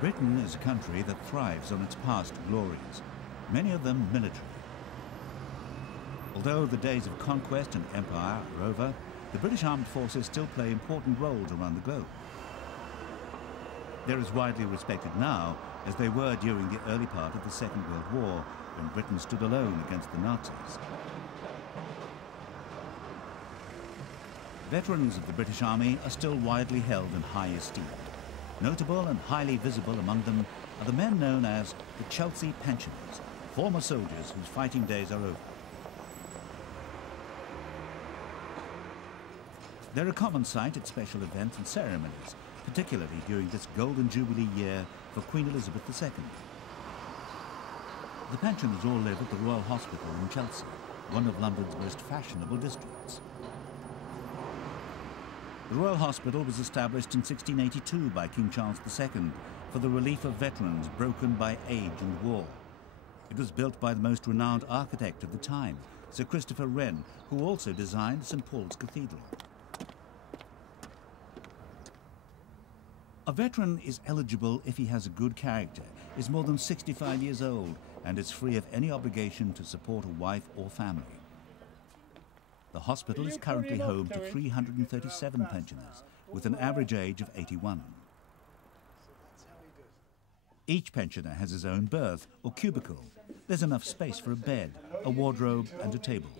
Britain is a country that thrives on its past glories, many of them military. Although the days of conquest and empire are over, the British Armed Forces still play important roles around the globe. They're as widely respected now as they were during the early part of the Second World War, when Britain stood alone against the Nazis. Veterans of the British Army are still widely held in high esteem. Notable and highly visible among them are the men known as the Chelsea Pensioners, former soldiers whose fighting days are over. They're a common sight at special events and ceremonies, particularly during this Golden Jubilee year for Queen Elizabeth II. The pensioners all live at the Royal Hospital in Chelsea, one of London's most fashionable districts. The Royal Hospital was established in 1682 by King Charles II for the relief of veterans broken by age and war. It was built by the most renowned architect of the time, Sir Christopher Wren, who also designed St. Paul's Cathedral. A veteran is eligible if he has a good character, is more than 65 years old, and is free of any obligation to support a wife or family. The hospital is currently home to 337 pensioners, with an average age of 81. Each pensioner has his own berth or cubicle. There's enough space for a bed, a wardrobe and a table.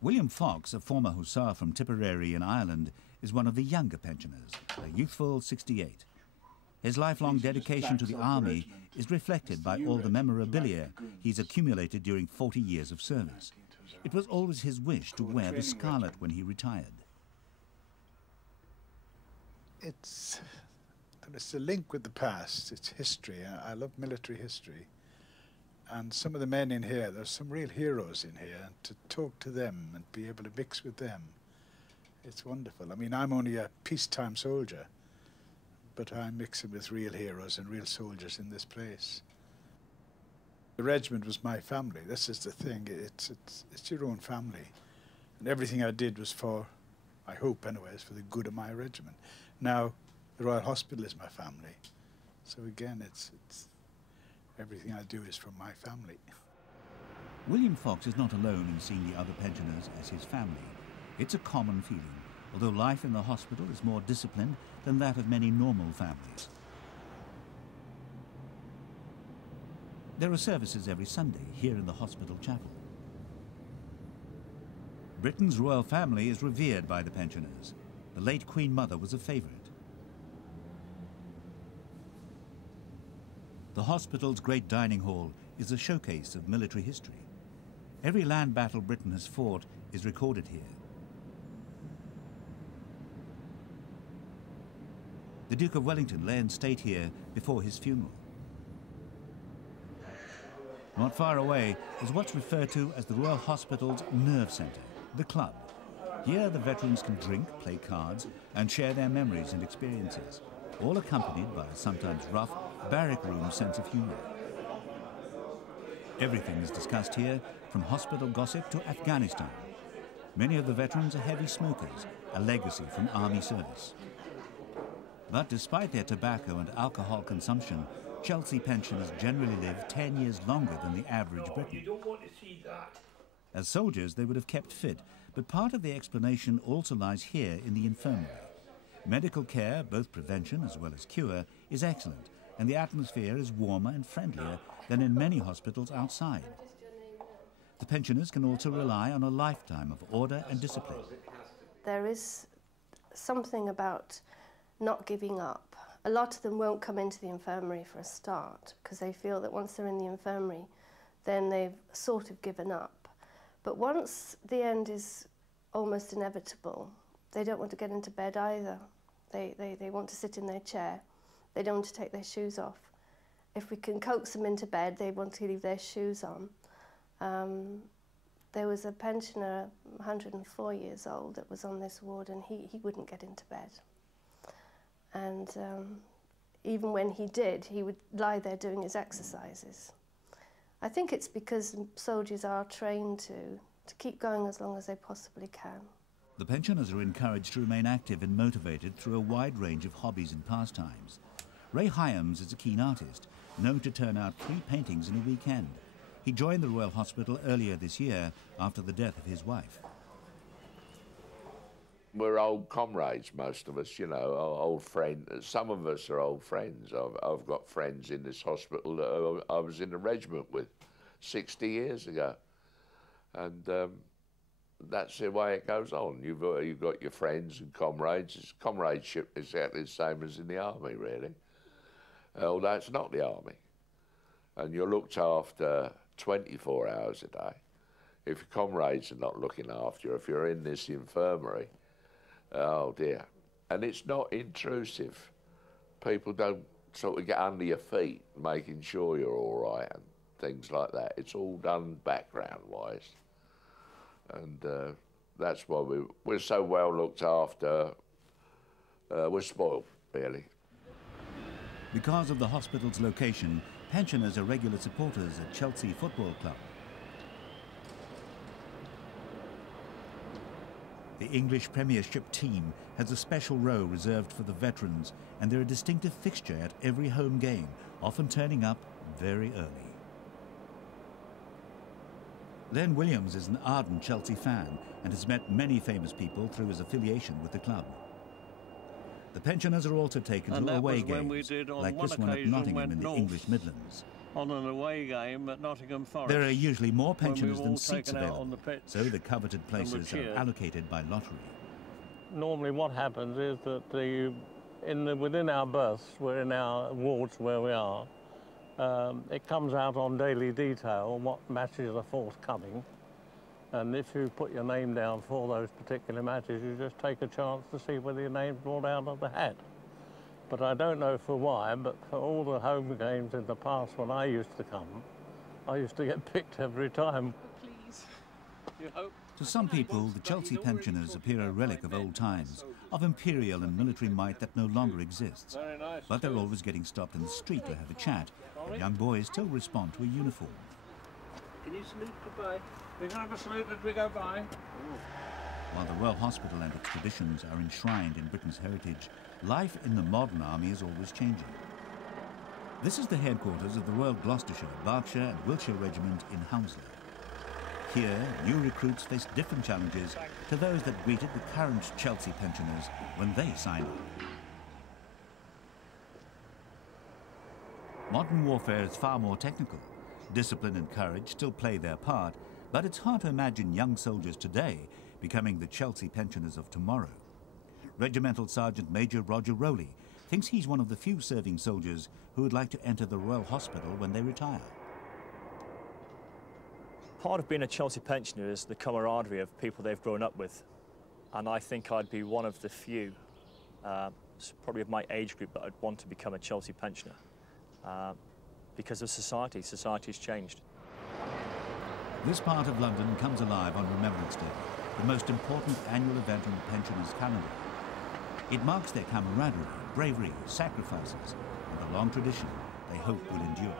William Fox, a former hussar from Tipperary in Ireland, is one of the younger pensioners, a youthful 68. His lifelong dedication to the army is reflected by all the memorabilia he's accumulated during 40 years of service. It was always his wish to wear the scarlet when he retired. It's a link with the past. It's history. I love military history. And some of the men in here, there's some real heroes in here, and to talk to them and be able to mix with them, it's wonderful. I mean, I'm only a peacetime soldier, but I'm mixing with real heroes and real soldiers in this place. The regiment was my family. This is the thing. It's your own family. And everything I did was for, I hope anyways, for the good of my regiment. Now, the Royal Hospital is my family. So again, it's everything I do is from my family. William Fox is not alone in seeing the other pensioners as his family. It's a common feeling, although life in the hospital is more disciplined than that of many normal families. There are services every Sunday here in the hospital chapel. Britain's royal family is revered by the pensioners. The late Queen Mother was a favourite. The hospital's great dining hall is a showcase of military history. Every land battle Britain has fought is recorded here. The Duke of Wellington lay in state here before his funeral. Not far away is what's referred to as the Royal Hospital's Nerve Centre, the club. Here the veterans can drink, play cards and share their memories and experiences, all accompanied by a sometimes rough barrack room sense of humour. Everything is discussed here, from hospital gossip to Afghanistan. Many of the veterans are heavy smokers, a legacy from army service. But despite their tobacco and alcohol consumption, Chelsea pensioners generally live 10 years longer than the average Briton. You don't want to see that. As soldiers, they would have kept fit, but part of the explanation also lies here in the infirmary. Medical care, both prevention as well as cure, is excellent, and the atmosphere is warmer and friendlier than in many hospitals outside. The pensioners can also rely on a lifetime of order and discipline. There is something about not giving up. A lot of them won't come into the infirmary for a start because they feel that once they're in the infirmary, then they've sort of given up. But once the end is almost inevitable, they don't want to get into bed either. They want to sit in their chair. They don't want to take their shoes off. If we can coax them into bed, they want to leave their shoes on. There was a pensioner, 104 years old, that was on this ward, and he wouldn't get into bed. And even when he did, he would lie there doing his exercises. I think it's because soldiers are trained to keep going as long as they possibly can. The pensioners are encouraged to remain active and motivated through a wide range of hobbies and pastimes. Ray Highams is a keen artist, known to turn out 3 paintings in a weekend. He joined the Royal Hospital earlier this year after the death of his wife. We're old comrades, most of us, you know, old friends. Some of us are old friends. I've got friends in this hospital that I was in the regiment with 60 years ago. And that's the way it goes on. You've got your friends and comrades. It's comradeship is exactly the same as in the army, really. Although it's not the army. And you're looked after 24 hours a day. If your comrades are not looking after you, if you're in this infirmary, oh dear. And it's not intrusive. People don't sort of get under your feet, making sure you're all right and things like that. It's all done background-wise. And that's why we're so well looked after. We're spoiled, really. Because of the hospital's location, pensioners are regular supporters at Chelsea Football Club. The English Premiership team has a special row reserved for the veterans, and they're a distinctive fixture at every home game, often turning up very early. Len Williams is an ardent Chelsea fan and has met many famous people through his affiliation with the club. The pensioners are also taken to away games, like this one at Nottingham in the English Midlands. On an away game at Nottingham Forest. There are usually more pensioners than seats available, so the coveted places are allocated by lottery. Normally what happens is that within our berths, we're in our wards where we are, it comes out on daily detail what matches are forthcoming, and if you put your name down for those particular matches, you just take a chance to see whether your name's brought out of the hat. But I don't know for why, but for all the home games in the past when I used to come, I used to get picked every time. Please. You hope? To some people, the Chelsea pensioners appear a relic of old times, of imperial and military might that no longer exists. But they're always getting stopped in the street to have a chat, and young boys still respond to a uniform. Can you salute goodbye? We can have a salute as we go by. While the Royal Hospital and its traditions are enshrined in Britain's heritage, life in the modern army is always changing. This is the headquarters of the Royal Gloucestershire, Berkshire and Wiltshire Regiment in Hounslow. Here, new recruits face different challenges to those that greeted the current Chelsea pensioners when they signed up. Modern warfare is far more technical. Discipline and courage still play their part, but it's hard to imagine young soldiers today becoming the Chelsea pensioners of tomorrow. Regimental Sergeant Major Roger Rowley thinks he's one of the few serving soldiers who would like to enter the Royal Hospital when they retire. Part of being a Chelsea pensioner is the camaraderie of people they've grown up with. And I think I'd be one of the few, probably of my age group, that I'd want to become a Chelsea pensioner. Because of society. Society's changed. This part of London comes alive on Remembrance Day, the most important annual event on the pensioners' calendar. It marks their camaraderie, bravery, sacrifices, and the long tradition they hope will endure.